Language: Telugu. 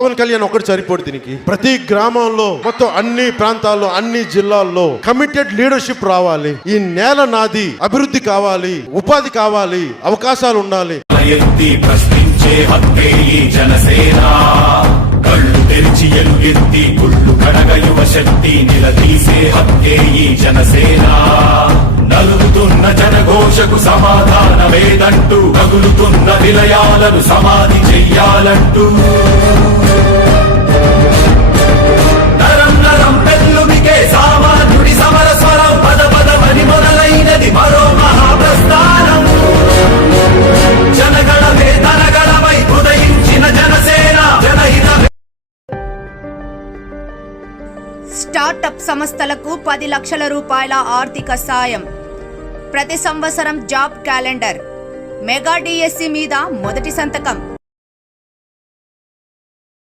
పవన్ కళ్యాణ్ ఒకటి సరిపోడు దీనికి. ప్రతి గ్రామంలో మొత్తం అన్ని ప్రాంతాల్లో అన్ని జిల్లాల్లో కమిటెడ్ లీడర్షిప్ రావాలి. ఈ నేల నాది, అభివృద్ధి కావాలి, ఉపాధి కావాలి, అవకాశాలు ఉండాలి. ప్రశ్నించే హక్కే ఈ జనసేన, కళ్ళు తెరిచి ఎలుగెత్తి గుళ్ళు కడగ యువ శక్తి నిలదీసే హక్కే ఈ జనసేన. నలుగుతున్న జనఘోషకు సమాధానమేదంటూ తగులుతున్న విలయాలను సమాధి చెయ్యాలంటూ నరం నరం పెళ్ళుమికే సామాన్యుడి సమర స్వరం పద పదమని మొదలైనది మరో మహాప్రస్థానం. జనగణమే ధనగణమై ఉదయించిన జనసేన జనహిత. స్టార్టప్ సంస్థలకు 10 లక్షల రూపాయల ఆర్థిక సాయం. ప్రతి సంవత్సరం జాబ్ క్యాలెండర్. మెగా డిఎస్సి మీద మొదటి సంతకం.